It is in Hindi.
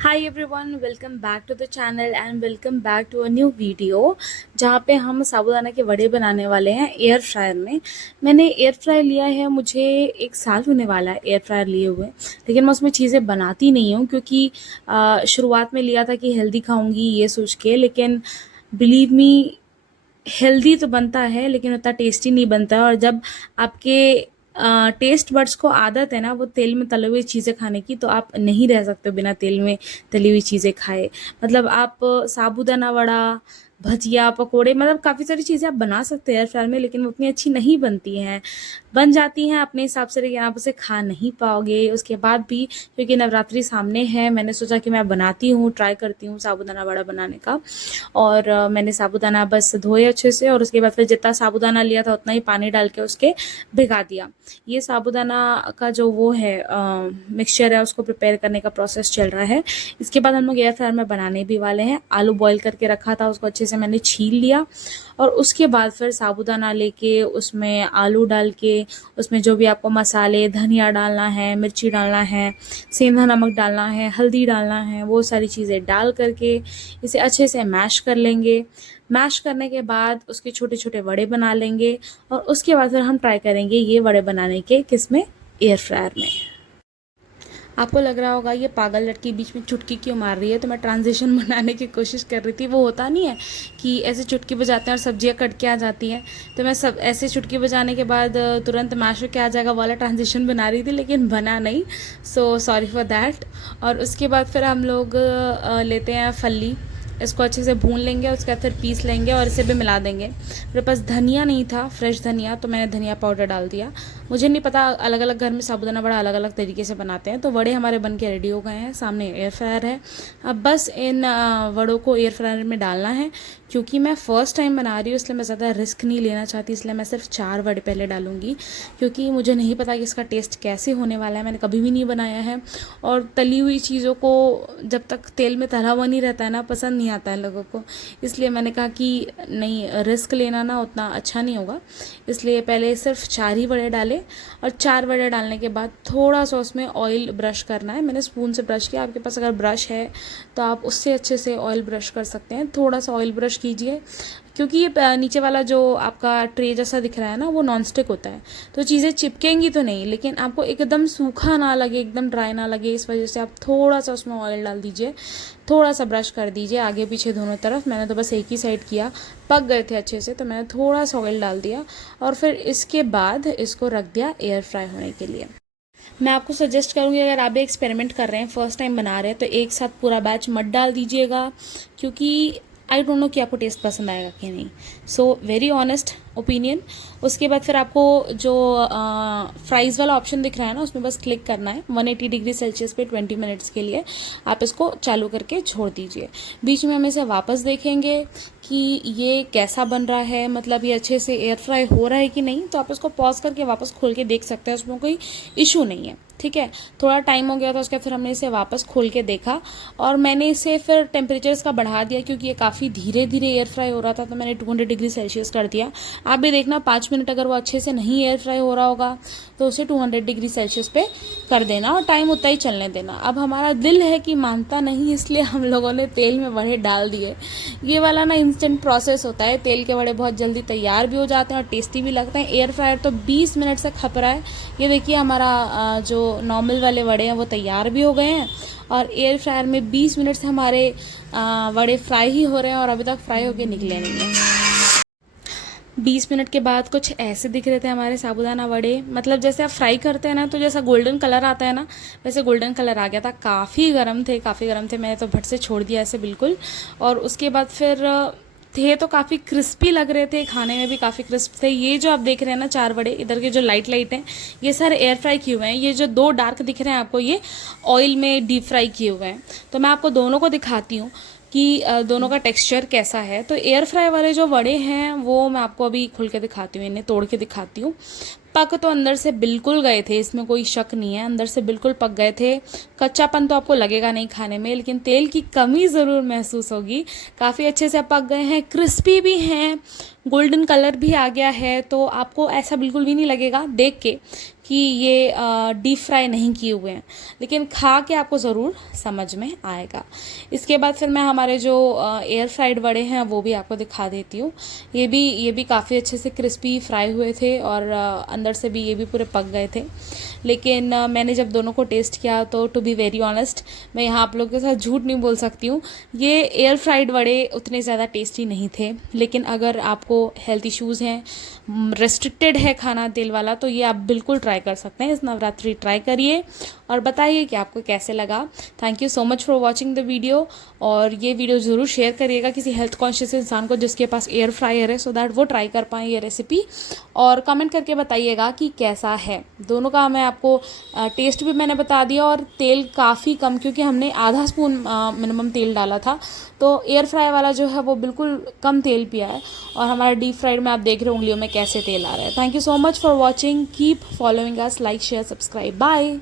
Hi everyone, welcome back to the channel and welcome back to a new video जहाँ पे हम साबूदाना के वड़े बनाने वाले हैं एयर फ्रायर में। मैंने एयर फ्रायर लिया है, मुझे 1 साल होने वाला है एयर फ्रायर लिए हुए। लेकिन मैं उसमें चीज़ें बनाती नहीं हूँ क्योंकि शुरुआत में लिया था कि हेल्दी खाऊंगी ये सोच के, लेकिन बिलीव मी हेल्दी तो बनता है लेकिन उतना टेस्टी नहीं बनता है। और जब आपके टेस्ट बड्स को आदत है ना वो तेल में तले हुई चीज़ें खाने की, तो आप नहीं रह सकते हो बिना तेल में तली हुई चीज़ें खाए। मतलब आप साबूदाना वड़ा, भजिया, पकोड़े, मतलब काफ़ी सारी चीज़ें आप बना सकते हैं एयर फ्रायर में, लेकिन वो उतनी अच्छी नहीं बनती हैं। बन जाती हैं अपने हिसाब से, लेकिन आप उसे खा नहीं पाओगे उसके बाद भी। क्योंकि नवरात्रि सामने है, मैंने सोचा कि मैं बनाती हूँ, ट्राई करती हूँ साबूदाना वड़ा बनाने का। और मैंने साबूदाना बस धोए अच्छे से, और उसके बाद फिर जितना साबूदाना लिया था उतना ही पानी डाल के उसके भिगा दिया। ये साबूदाना का जो वो है मिक्सचर है, उसको प्रिपेयर करने का प्रोसेस चल रहा है। इसके बाद हम लोग एयर फ्रायर में बनाने भी वाले हैं। आलू बॉईल करके रखा था, उसको अच्छे से मैंने छील लिया, और उसके बाद फिर साबूदाना लेके उसमें आलू डाल के उसमें जो भी आपको मसाले, धनिया डालना है, मिर्ची डालना है, सेंधा नमक डालना है, हल्दी डालना है, वो सारी चीज़ें डाल करके इसे अच्छे से मैश कर लेंगे। मैश करने के बाद उसके छोटे छोटे वड़े बना लेंगे, और उसके बाद फिर हम ट्राई करेंगे ये वड़े बनाने के किस में, एयर फ्रायर में। आपको लग रहा होगा ये पागल लड़की बीच में चुटकी क्यों मार रही है, तो मैं ट्रांजिशन बनाने की कोशिश कर रही थी। वो होता नहीं है कि ऐसे चुटकी बजाते हैं और सब्जियां कट के आ जाती हैं, तो मैं सब ऐसे चुटकी बजाने के बाद तुरंत मैश होके आ जाएगा वाला ट्रांजिशन बना रही थी, लेकिन बना नहीं। So sorry for that. और उसके बाद फिर हम लोग लेते हैं फली, इसको अच्छे से भून लेंगे, उसके बाद फिर पीस लेंगे और इसे भी मिला देंगे। मेरे पास धनिया नहीं था, फ्रेश धनिया, तो मैंने धनिया पाउडर डाल दिया। मुझे नहीं पता, अलग अलग घर में साबूदाना वड़ा अलग अलग तरीके से बनाते हैं। तो वड़े हमारे बन के रेडी हो गए हैं, सामने एयर फ्रायर है। अब बस इन वड़ों को एयर फ्रायर में डालना है। क्योंकि मैं फ़र्स्ट टाइम बना रही हूँ इसलिए मैं ज़्यादा रिस्क नहीं लेना चाहती, इसलिए मैं सिर्फ 4 वड़े पहले डालूंगी। क्योंकि मुझे नहीं पता कि इसका टेस्ट कैसे होने वाला है, मैंने कभी भी नहीं बनाया है। और तली हुई चीज़ों को जब तक तेल में तला हुआ नहीं रहता है ना, पसंद नहीं आता है लोगों को। इसलिए मैंने कहा कि नहीं, रिस्क लेना ना उतना अच्छा नहीं होगा। इसलिए पहले सिर्फ 4 ही वड़े डाले, और 4 वड़े डालने के बाद थोड़ा सा उसमें ऑयल ब्रश करना है। मैंने स्पून से ब्रश किया, आपके पास अगर ब्रश है तो आप उससे अच्छे से ऑयल ब्रश कर सकते हैं। थोड़ा सा ऑयल ब्रश कीजिए, क्योंकि ये नीचे वाला जो आपका ट्रे जैसा दिख रहा है ना, वो नॉन स्टिक होता है, तो चीज़ें चिपकेंगी तो नहीं, लेकिन आपको एकदम सूखा ना लगे, एकदम ड्राई ना लगे, इस वजह से आप थोड़ा सा उसमें ऑयल डाल दीजिए। थोड़ा सा ब्रश कर दीजिए आगे पीछे दोनों तरफ। मैंने तो बस एक ही साइड किया, पक गए थे अच्छे से, तो मैंने थोड़ा सा ऑयल डाल दिया, और फिर इसके बाद इसको रख दिया एयर फ्राई होने के लिए। मैं आपको सजेस्ट करूँगी, अगर आप भी एक्सपेरिमेंट कर रहे हैं, फर्स्ट टाइम बना रहे हैं, तो एक साथ पूरा बैच मत डाल दीजिएगा, क्योंकि आई डोंट नो कि आपको टेस्ट पसंद आएगा कि नहीं। So very honest opinion. उसके बाद फिर आपको जो फ्राइज़ वाला ऑप्शन दिख रहा है ना, उसमें बस क्लिक करना है। 180 डिग्री सेल्सियस पे 20 मिनट्स के लिए आप इसको चालू करके छोड़ दीजिए। बीच में हम इसे वापस देखेंगे कि ये कैसा बन रहा है, मतलब ये अच्छे से एयर फ्राई हो रहा है कि नहीं। तो आप इसको पॉज करके वापस खोल के देख सकते हैं, उसमें कोई इशू नहीं है, ठीक है। थोड़ा टाइम हो गया था उसके, फिर हमने इसे वापस खोल के देखा, और मैंने इसे फिर टेम्परेचर्स का बढ़ा दिया, क्योंकि ये काफ़ी धीरे धीरे एयर फ्राई हो रहा था, तो मैंने 200 डिग्री सेल्सियस कर दिया। आप भी देखना 5 मिनट अगर वो अच्छे से नहीं एयर फ्राई हो रहा होगा तो उसे 200 डिग्री सेल्सियस पे कर देना, और टाइम उतना ही चलने देना। अब हमारा दिल है कि मानता नहीं, इसलिए हम लोगों ने तेल में वड़े डाल दिए। ये वाला ना इंस्टेंट प्रोसेस होता है, तेल के वड़े बहुत जल्दी तैयार भी हो जाते हैं और टेस्टी भी लगते हैं। एयर फ्रायर तो 20 मिनट से खप रहा है। ये देखिए हमारा जो नॉर्मल वाले वड़े हैं वो तैयार भी हो गए हैं, और एयर फ्रायर में 20 मिनट से हमारे वड़े फ्राई ही हो रहे हैं, और अभी तक फ्राई होके निकले नहीं हैं। 20 मिनट के बाद कुछ ऐसे दिख रहे थे हमारे साबूदाना वड़े। मतलब जैसे आप फ्राई करते हैं ना, तो जैसा गोल्डन कलर आता है ना, वैसे गोल्डन कलर आ गया था। काफ़ी गर्म थे, काफ़ी गर्म थे। मैंने तो भट से छोड़ दिया ऐसे बिल्कुल। और उसके बाद फिर थे तो काफ़ी क्रिस्पी लग रहे थे, खाने में भी काफ़ी क्रिस्प थे। ये जो आप देख रहे हैं ना 4 वड़े, इधर के जो लाइट लाइट हैं, ये सारे एयर फ्राई किए हुए हैं। ये जो 2 डार्क दिख रहे हैं आपको, ये ऑयल में डीप फ्राई किए हुए हैं। तो मैं आपको दोनों को दिखाती हूँ कि दोनों का टेक्सचर कैसा है। तो एयर फ्राई वाले जो वड़े हैं वो मैं आपको अभी खुल के दिखाती हूँ, इन्हें तोड़ के दिखाती हूँ। पक तो अंदर से बिल्कुल गए थे, इसमें कोई शक नहीं है, अंदर से बिल्कुल पक गए थे। कच्चापन तो आपको लगेगा नहीं खाने में, लेकिन तेल की कमी ज़रूर महसूस होगी। काफ़ी अच्छे से पक गए हैं, क्रिस्पी भी हैं, गोल्डन कलर भी आ गया है। तो आपको ऐसा बिल्कुल भी नहीं लगेगा देख के कि ये डीप फ्राई नहीं किए हुए हैं, लेकिन खा के आपको ज़रूर समझ में आएगा। इसके बाद फिर मैं हमारे जो एयर फ्राइड वड़े हैं वो भी आपको दिखा देती हूँ। ये भी काफ़ी अच्छे से क्रिस्पी फ्राई हुए थे और अंदर से भी ये भी पूरे पक गए थे। लेकिन मैंने जब दोनों को टेस्ट किया तो टू बी वेरी ऑनेस्ट, मैं यहाँ आप लोगों के साथ झूठ नहीं बोल सकती हूँ, ये एयर फ्राइड वड़े उतने ज़्यादा टेस्टी नहीं थे। लेकिन अगर आपको हेल्थ इश्यूज़ हैं, रेस्ट्रिक्टेड है खाना तेल वाला, तो ये आप बिल्कुल ट्राई कर सकते हैं। इस नवरात्रि ट्राई करिए और बताइए कि आपको कैसे लगा। Thank you so much for watching the video. और ये वीडियो ज़रूर शेयर करिएगा किसी हेल्थ कॉन्शियस इंसान को जिसके पास एयर फ्रायर है, सो दैट वो ट्राई कर पाएँ ये रेसिपी। और कमेंट करके बताइएगा कि कैसा है। दोनों का मैं आपको टेस्ट भी मैंने बता दिया, और तेल काफ़ी कम, क्योंकि हमने आधा स्पून मिनिमम तेल डाला था। तो एयर फ्राई वाला जो है वो बिल्कुल कम तेल पिया है, और हमारा डीप फ्राइड में आप देख रहे हो उंगलियों में कैसे तेल आ रहा है। Thank you so much for watching. Keep following us, like share subscribe. Bye.